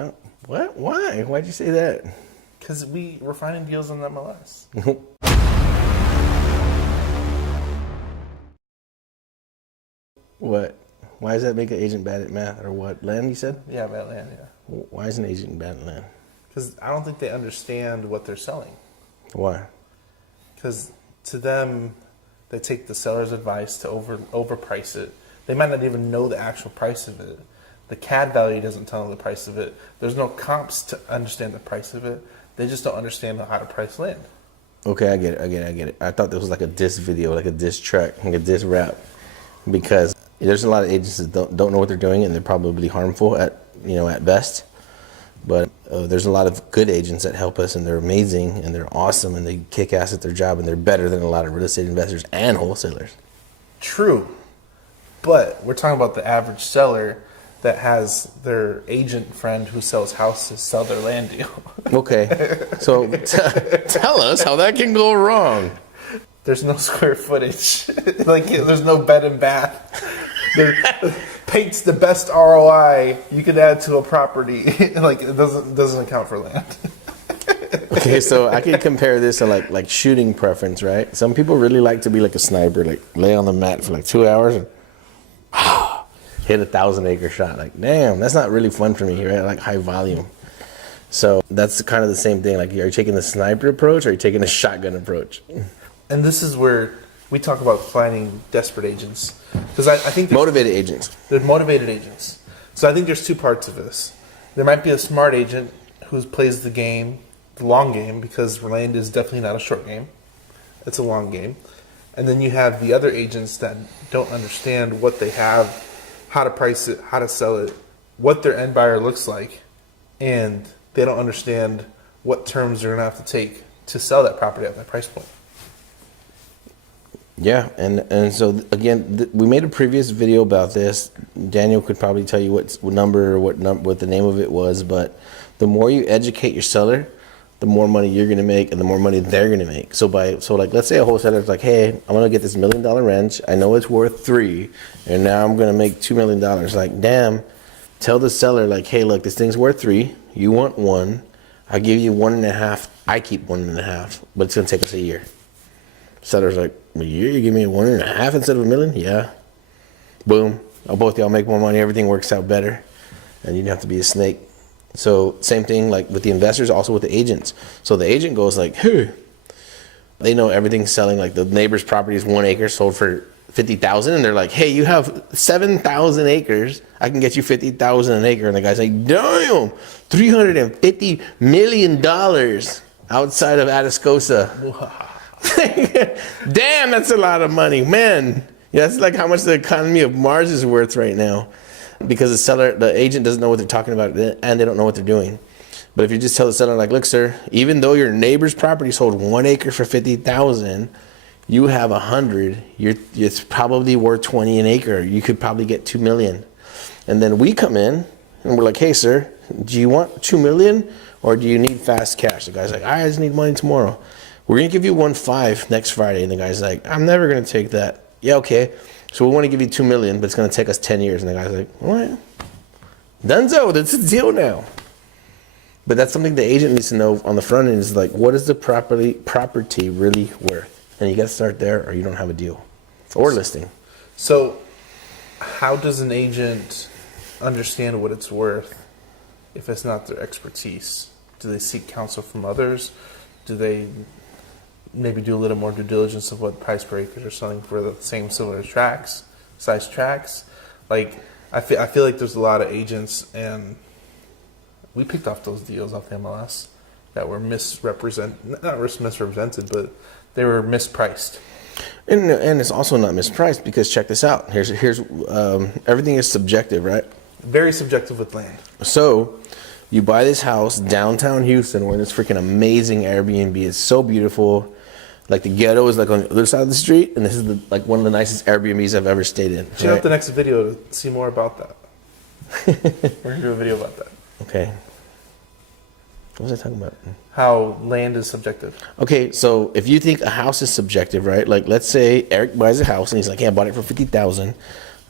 Oh, what? Why? Why'd you say that? Because we're finding deals on MLS. What? Why does that make an agent bad at math? Or what? Land, you said? Yeah, about land, yeah. Why is an agent bad at land? Because I don't think they understand what they're selling. Why? Because to them, they take the seller's advice to overprice it. They might not even know the actual price of it. The CAD value doesn't tell them the price of it. There's no comps to understand the price of it. They just don't understand how to price land. Okay, I get it. I thought this was like a diss video, like a diss track, like a diss rap. Because there's a lot of agents that don't know what they're doing, and they're probably harmful at best. But there's a lot of good agents that help us, and they're amazing, and they're awesome, and they kick ass at their job, and they're better than a lot of real estate investors and wholesalers. True. But we're talking about the average seller that has their agent friend who sells houses sell their land deal. Okay, so tell us how that can go wrong. There's no square footage. Like, there's no bed and bath. There paints the best ROI you could add to a property. Like, it doesn't account for land. Okay, so I can compare this to like shooting preference, right? Some people really like to be like a sniper, like lay on the mat for like 2 hours and hit a 1,000-acre shot. Like, damn, that's not really fun for me, right? I like high volume. So that's kind of the same thing. Like, are you taking the sniper approach or are you taking the shotgun approach? And this is where we talk about finding desperate agents. Because I think motivated agents. They're motivated agents. So I think there's two parts of this. There might be a smart agent who plays the game, the long game, because land is definitely not a short game. It's a long game. And then you have the other agents that don't understand what they have, how to price it, how to sell it, what their end buyer looks like, and they don't understand what terms they're going to have to take to sell that property at that price point. Yeah, and so again, we made a previous video about this. Daniel could probably tell you what number or what the name of it was, but the more you educate your seller, the more money you're going to make and the more money they're going to make. So like, let's say a wholesaler's like, hey, I'm going to get this $1 million ranch. I know it's worth $3 million, and now I'm going to make $2 million. Like, damn, tell the seller, like, hey, look, this thing's worth $3 million. You want $1 million. I give you $1.5 million. I keep $1.5 million, but it's going to take us a year. Seller's like, a year? You give me $1.5 million instead of $1 million? Yeah. Boom. Both y'all make more money. Everything works out better. And you don't have to be a snake. So same thing like with the investors, also with the agents. So the agent goes like, hey, they know everything's selling. Like the neighbor's property is 1 acre sold for $50,000, and they're like, hey, you have 7,000 acres. I can get you $50,000 an acre. And the guy's like, damn, $350 million outside of Atascosa. Wow. Damn, that's a lot of money, man. Yeah, that's like how much the economy of Mars is worth right now, because the agent doesn't know what they're talking about, and they don't know what they're doing. But if you just tell the seller, like, look, sir, even though your neighbor's property sold 1 acre for $50,000, you have 100. It's probably worth 20 an acre. You could probably get 2 million. And then we come in and we're like, hey, sir, do you want 2 million or do you need fast cash? The guy's like, I just need money tomorrow. We're going to give you 1.5 next Friday. And the guy's like, I'm never going to take that. Yeah, okay. So we want to give you 2 million, but it's going to take us 10 years. And the guy's like, what? Dunzo, that's a deal now. But that's something the agent needs to know on the front end is like, what is the property really worth? And you got to start there or you don't have a deal or listing. So how does an agent understand what it's worth if it's not their expertise? Do they seek counsel from others? Do they maybe do a little more due diligence of what price per acres are selling for the same similar size tracks? Like, I feel like there's a lot of agents, and we picked off those deals off the MLS that were misrepresented, but they were mispriced. And it's also not mispriced because check this out. Here's everything is subjective, right? Very subjective with land. So you buy this house downtown Houston where this freaking amazing Airbnb is so beautiful. Like the ghetto is like on the other side of the street, and this is like one of the nicest Airbnbs I've ever stayed in. Check out the next video to see more about that. We're gonna do a video about that. Okay. What was I talking about? How land is subjective. Okay, so if you think a house is subjective, right? Like let's say Eric buys a house and he's like, "Yeah, I bought it for $50,000.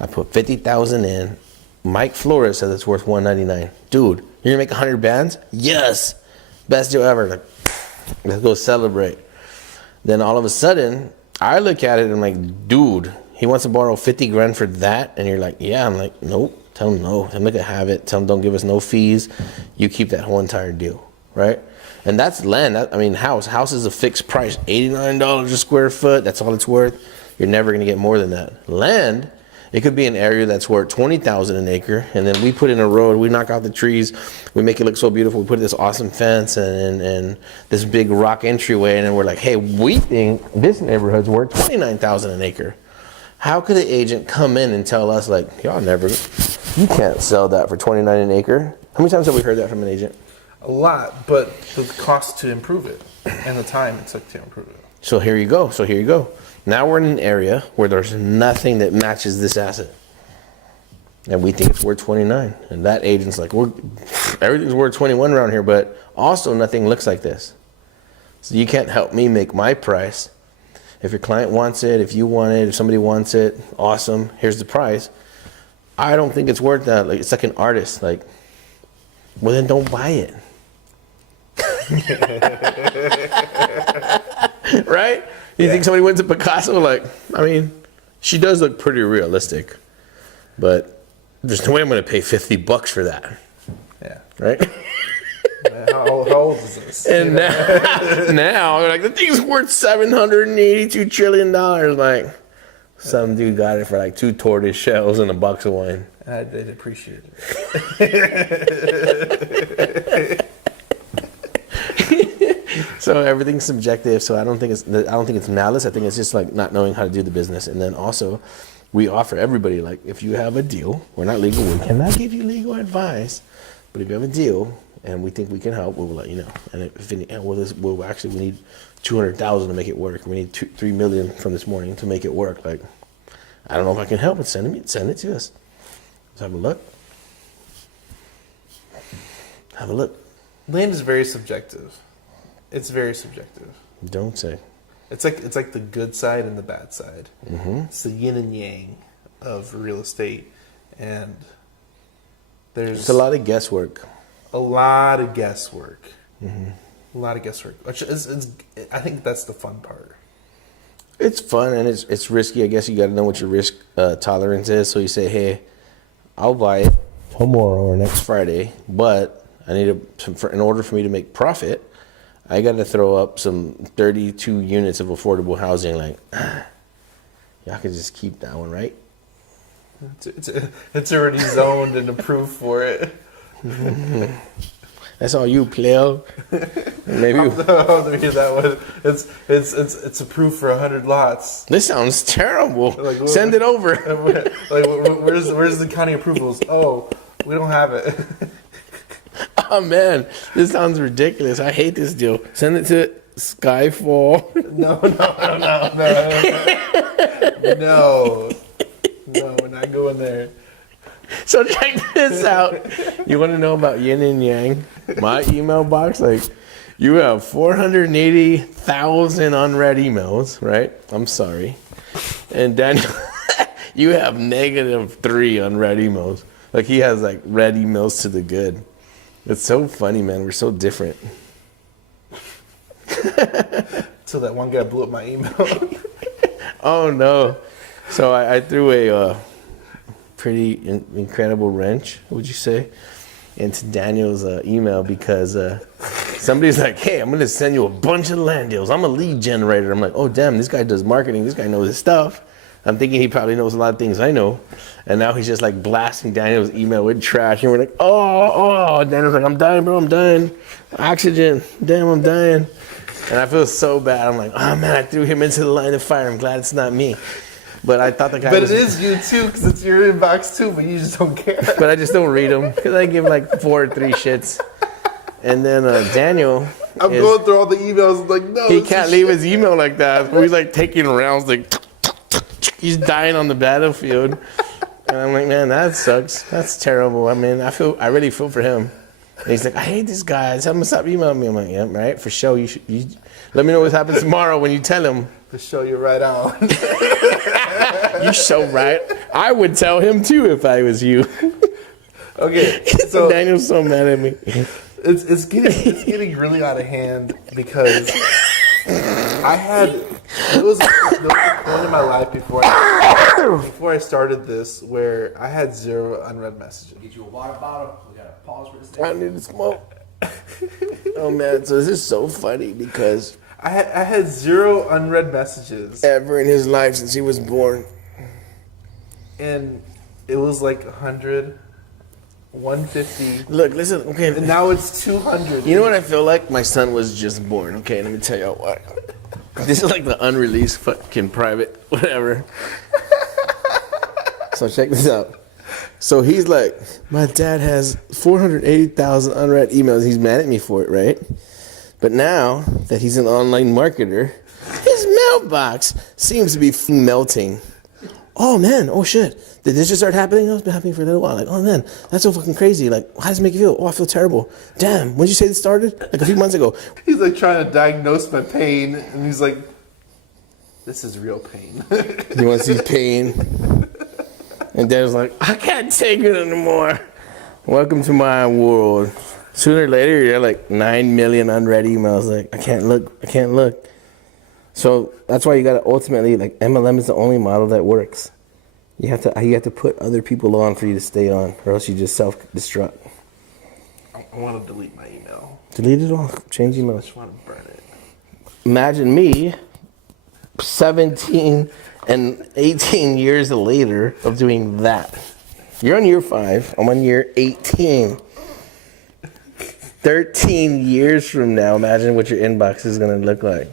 I put $50,000 in. Mike Flores says it's worth $199. Dude, You're gonna make 100 bands? Yes, best deal ever. Like, let's go celebrate. Then all of a sudden, I look at it and I'm like, dude, he wants to borrow 50 grand for that, and you're like, yeah. I'm like, nope. Tell him no. Tell him they can have it. Tell him don't give us no fees. You keep that whole entire deal, right? And that's land. House is a fixed price, $89 a square foot. That's all it's worth. You're never gonna get more than that. Land, it could be an area that's worth $20,000 an acre, and then we put in a road, we knock out the trees, we make it look so beautiful, we put this awesome fence and this big rock entryway, and then we're like, hey, we think this neighborhood's worth $29,000 an acre. How could the agent come in and tell us, like, you can't sell that for $29 an acre? How many times have we heard that from an agent? A lot, but the cost to improve it and the time it took to improve it. So here you go. Now we're in an area where there's nothing that matches this asset. And we think it's worth 29. And that agent's like, everything's worth 21 around here, but also nothing looks like this. So you can't help me make my price. If your client wants it, if you want it, if somebody wants it, awesome, here's the price. I don't think it's worth that. Like, it's like an artist. Like, well, then don't buy it. Right? You think somebody wins a Picasso? Like, I mean, she does look pretty realistic, but there's no way I'm going to pay $50 for that. Yeah. Right? How old is this? And now, like, the thing's worth $782 trillion. Like, some dude got it for like 2 tortoise shells and a box of wine. I did appreciate it. So everything's subjective. So I don't think it's malice. I think it's just like not knowing how to do the business. And then also, we offer everybody, like, if you have a deal, we're not legal. We cannot give you legal advice, but if you have a deal and we think we can help, we will let you know. And if any, we need 200,000 to make it work. We need $3 million from this morning to make it work. Like, I don't know if I can help, but send it to us. Let's have a look. Have a look. Land is very subjective. It's very subjective. Don't say. It's like the good side and the bad side. Mm-hmm. It's the yin and yang of real estate, and there's a lot of guesswork. A lot of guesswork. Mm-hmm. A lot of guesswork. Which I think that's the fun part. It's fun and it's risky. I guess you got to know what your risk tolerance is. So you say, hey, I'll buy it tomorrow or next Friday, but I need in order for me to make profit, I got to throw up some 32 units of affordable housing. Like, y'all can just keep that one, right? It's already zoned and approved for it. That's all you, player. Maybe that one. It's approved for 100 lots. This sounds terrible. Like, send it over. Like, where's the county approvals? Oh, we don't have it. Oh man, this sounds ridiculous. I hate this deal. Send it to Skyfall. No, we're not going there. So check this out. You want to know about yin and yang? My email box, like, you have 480,000 unread emails, right? I'm sorry. And Daniel, you have -3 unread emails. Like, he has like read emails to the good. It's so funny, man. We're so different. So that one guy blew up my email. Oh no! So I threw a pretty incredible wrench, would you say, into Daniel's email because somebody's like, "Hey, I'm gonna send you a bunch of land deals. I'm a lead generator." I'm like, "Oh damn, this guy does marketing. This guy knows his stuff." I'm thinking he probably knows a lot of things I know. And now he's just like blasting Daniel's email with trash. And we're like, oh. Daniel's like, I'm dying, bro. I'm dying. Oxygen. Damn, I'm dying. And I feel so bad. I'm like, oh man, I threw him into the line of fire. I'm glad it's not me. But I thought the guy But it is you too, because it's your inbox too, but you just don't care. But I just don't read them because I give like 4 or 3 shits. And then Daniel. I'm going through all the emails. I'm like, no. He can't leave his email like that. He's like taking rounds like. He's dying on the battlefield. And I'm like, man, that sucks. That's terrible. I mean, I really feel for him. And he's like, I hate this guy. Tell him to stop emailing me. I'm like, yeah, right, for sure. You let me know what happens tomorrow when you tell him. For sure, you're right on. You so right. I would tell him too if I was you. Okay, so Daniel's so mad at me. it's getting really out of hand because there was a point in my life before I started this where I had 0 unread messages. Get you a water bottle. We gotta pause for this. I need to smoke. Oh man, so this is so funny because I had 0 unread messages, ever in his life since he was born. and it was like 100, 150, Look, listen, okay. and now it's 200. You know what I feel like? My son was just born. Okay, let me tell y'all why. This is like the unreleased fucking private whatever. So check this out. So he's like, my dad has 480,000 unread emails. He's mad at me for it, right? But now that he's an online marketer, his mailbox seems to be melting. Oh man, oh shit. Did this just start happening? Oh, it's been happening for a little while. Like, oh man, that's so fucking crazy. Like, how does it make you feel? Oh, I feel terrible. Damn, when did you say this started? Like a few months ago. He's like trying to diagnose my pain, and he's like, "This is real pain." You want to see pain? And Dad was like, I can't take it anymore. Welcome to my world. Sooner or later, you're like 9 million unread emails. Like, I can't look. So that's why you got to ultimately, like, MLM is the only model that works. You have to put other people on for you to stay on, or else you just self-destruct. I want to delete my email. Delete it all. Change I emails. just want to burn it. Imagine me, 17 and 18 years later of doing that. You're on year 5. I'm on year 18. 13 years from now, imagine what your inbox is going to look like.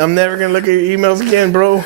I'm never going to look at your emails again, bro.